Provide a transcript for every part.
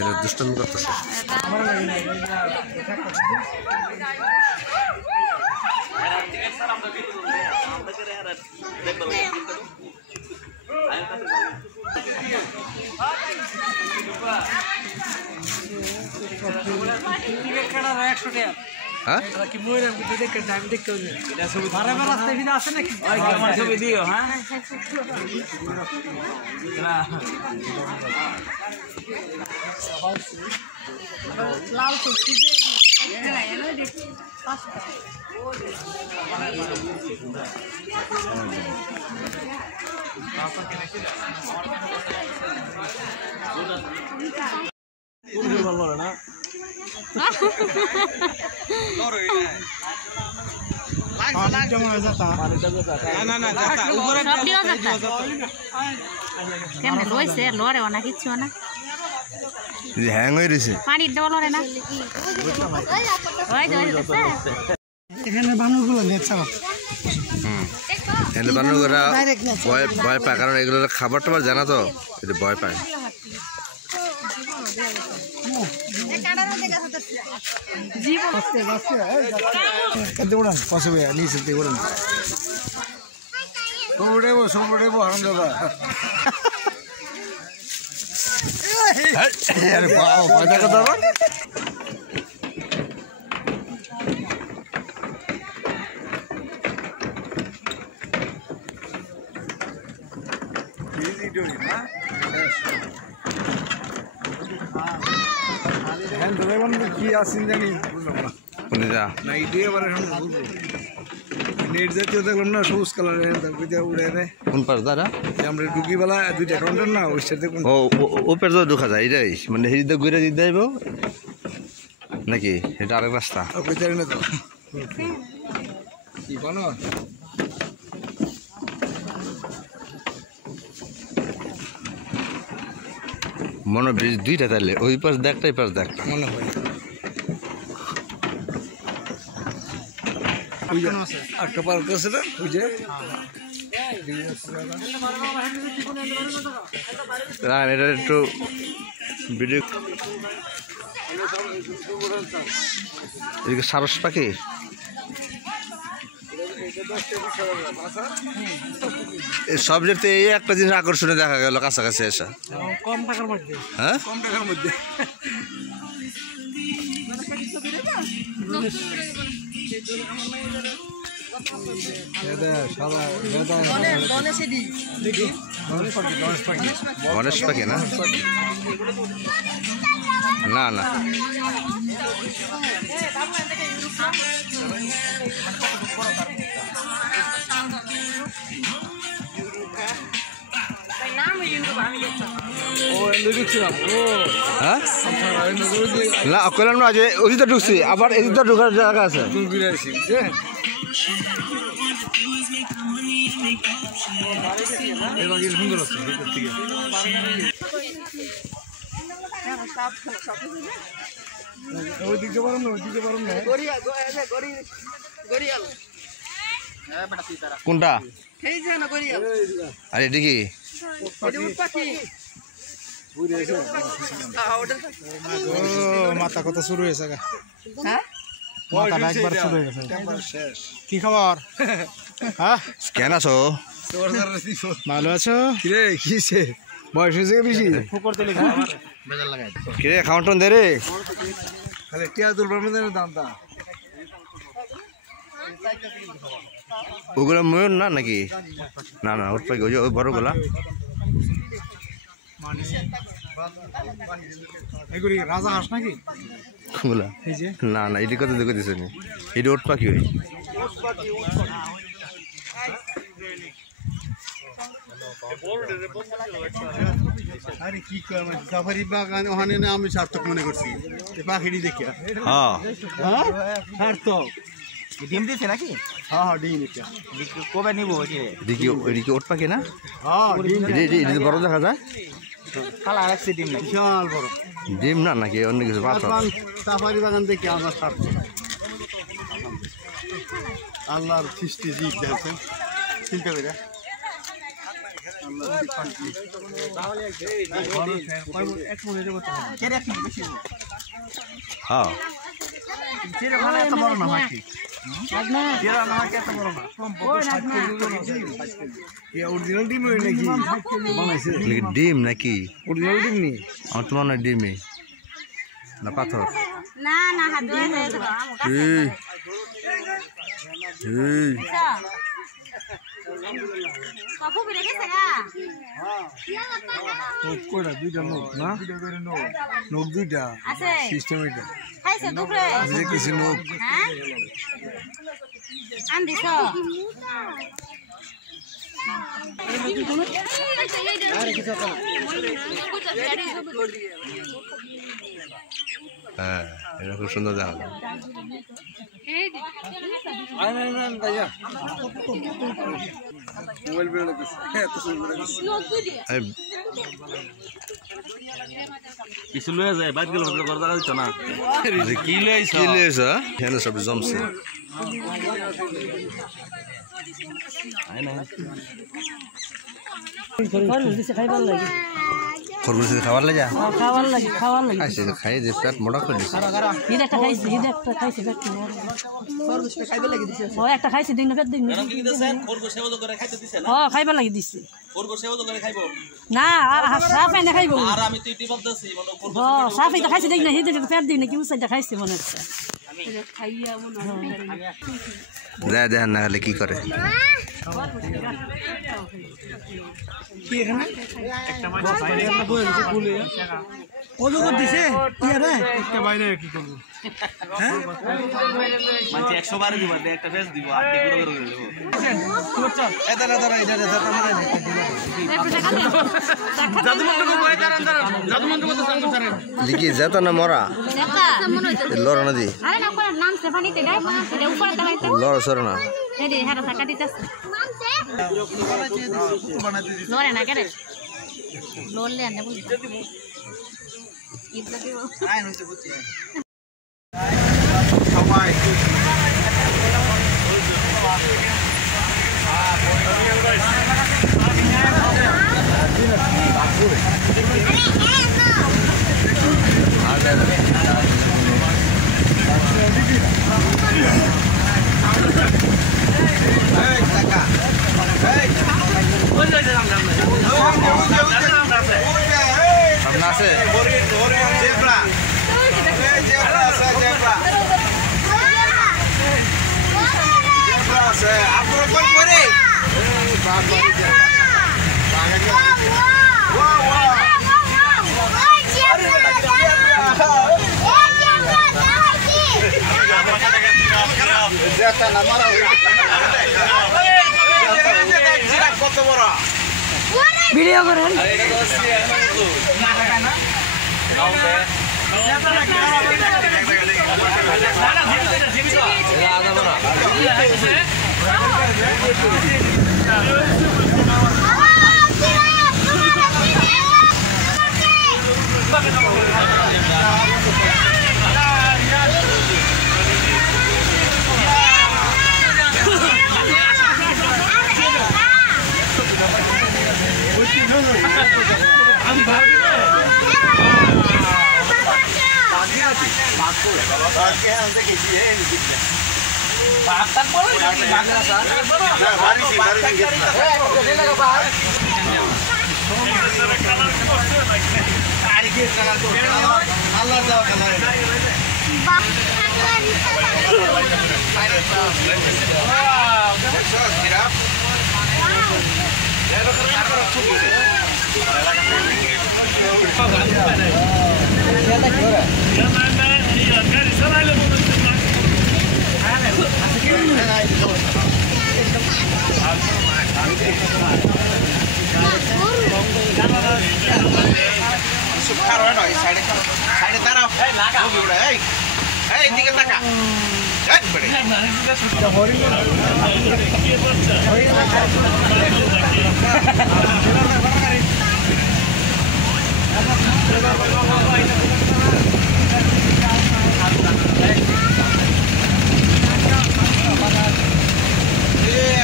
এরা দুষ্টামি করতেছে। হ্যাঁ হ্যাং হয়ে রয়েছে বানরগুলা ভয় পায়, কারণ এগুলো খাবার টাবার জানা তো, এটা ভয় পায়। কি আসেন জানি নেট জাতীয় দেখলাম না, সবুজ কালারের উড়ে দেয়। কোন পাশ দাদা আমরা ঢুকিবেলা দুইটা কাউন্টার না, ওই সাথে ও পের ঢোকা যায় এটাই, মানে হিরিতে ঘুরে দিতে যাইব নাকি? এটা আরেক রাস্তা জানি না তো কি কোনো মনে ব্রিজ দুইটা, তাহলে ওই পাশ দেখটা এই পাশ দেখটা মনে হয়। একটা পার্ক আছে না ওই যে, এটা একটু ভিডিও। এদিকে সারস পাখি, সব যেতে এই একটা জিনিস আকর্ষণে দেখা গেল কাছাকাছি এসা, কম টাকার মধ্যে। হ্যাঁ কম টাকার মধ্যে গণেশ পাখি না, না না না কইলাম না যে ওদিকে ঢুকছি, আবার এদিকে ঢোকার জায়গা আছে। কোনটা? আরে এটা কি মাথা কথা শুরু হয়েছে, কি খবর? কেন আছো? ভালো আছো? কিরে কিসে বয়স হয়েছে বেশি? কিরে খাওয়ান দে রে, খালি টিয়া তুলবার মধ্যে দামটা। ওগুলো ময়ূর না নাকি? না না ওর পাখি, ওই বড় গুলা রাজা হাঁস নাকি? না না এটি কত দেখে দিছে নি, এটি ওট পাখি। ওই আরে কি সাফারি বাগান ওখানে না, আমি সার্থক মনে করছি পাখিটি দেখি। হ্যাঁ সার্থক ডিম দিচ্ছে নাকি? হ্যাঁ হ্যাঁ ডিম দিচ্ছে। কবে নিব? দেখি ওইদিকে ওট পাখি না? হ্যাঁ বড় দেখা যায়, কালা রাখছে ডিম না, বিশাল বড় ডিম না নাকি অন্য কিছু? সাফারি বাগান দেখি আমার সার্থক। আল্লাহর সৃষ্টি জীব দেখছে চিন্তা করে হ্যাঁ ডিম নাকি অরিজিনাল ডিম নি আমার তো মনে হয় ডিমই না পাথর না না হাত ধুয়ে দেবো কপু বিরে গেছে গা কোড়া দুইটা নোট না নোট দুইটা আছে সিস্টেম এটা খাইছে দুপুরে যে কিছু নোট হ্যাঁ আন দিছো হ্যাঁ এটা খুব সুন্দর দেখা যায় মোবাইল বের লাগছে এত সুন্দর কিছু লয়ে যায় বাইক গেল ঘর জায়গা দিত না কি লইছ এখানে সব জমছে খরগোশ খাবার লাগে খাইছে খাই যে পেট মোটা করে দিছে একটা খাইছে দিন পেট দিন খাইবার লাগি দিচ্ছে না সাপ এনে খাইব সাপ এটা খাইছে দেখ না পেট দিন কি উসাইটা খাইছে মনে হচ্ছে যায় দেখেন না হলে কি করে মাঝে 100 বারে দিব একটা ফেস দিব আর কি করে করে দেব লিখি যেত না মরা লড় না দি আরে না কোন নাম সে পানিতে গায় এটা উপরে দাঁড়াইতে লড় সর না এই রে হারা টাকা দিতেছে লরে না করে লরলে আনে বল ইদলা দিব আয় নইতে বুঝছি সবাই ভিডিও করেন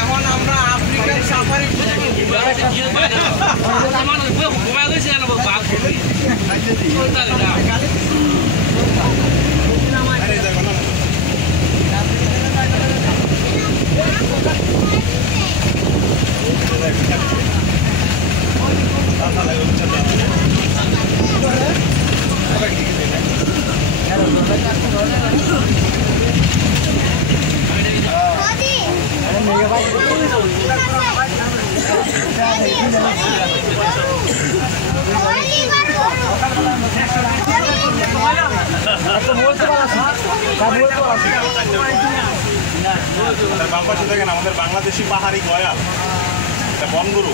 এখন আমরা আফ্রিকান সাফারি বামপাশে দেখেন আমাদের বাংলাদেশি পাহাড়ি গয়াল, বনগুরু।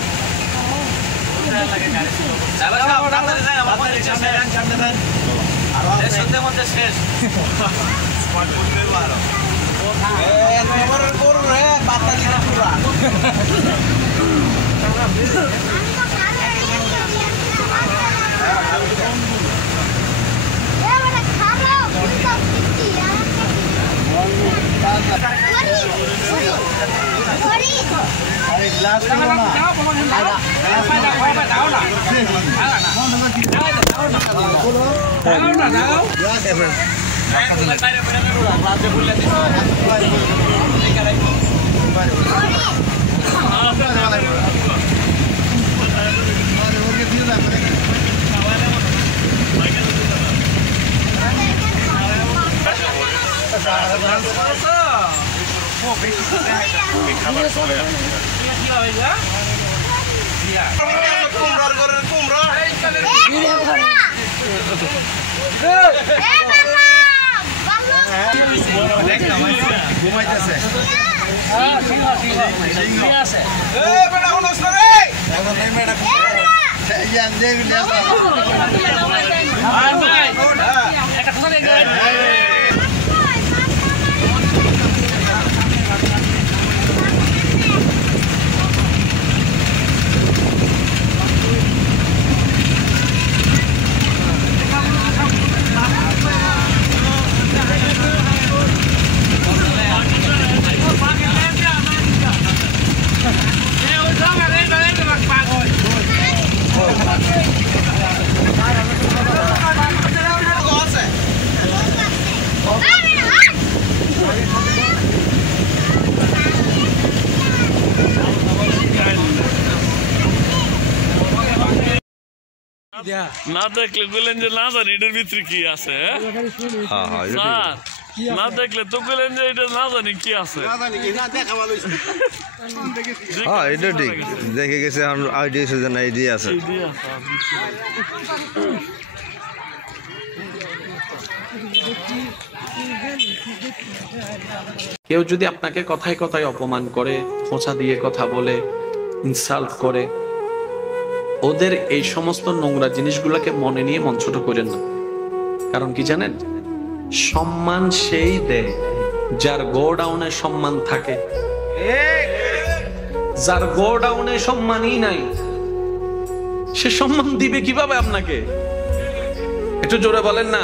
না দেখলে বললেন যে না জানি এটার ভিতরে কি আছে। না দেখলে তো বললেন যে এটা না জানি কি আছে। হ্যাঁ এটা ঠিক, দেখে গেছে আইডিয়া সুজন আইডিয়া আছে। কেউ যদি আপনাকে কথায় কথায় অপমান করে, খোঁচা দিয়ে কথা বলে, ইনসাল্ট করে, ওদের এই সমস্ত নোংরা জিনিসগুলোকে মনে নিয়ে মন ছোট করেন না। কারণ কি জানেন, সম্মান সেই দেয় যার গোডাউনে সম্মান থাকে। যার গোডাউনে সম্মানই নাই সে সম্মান দিবে কিভাবে আপনাকে? একটু জোরে বলেন না।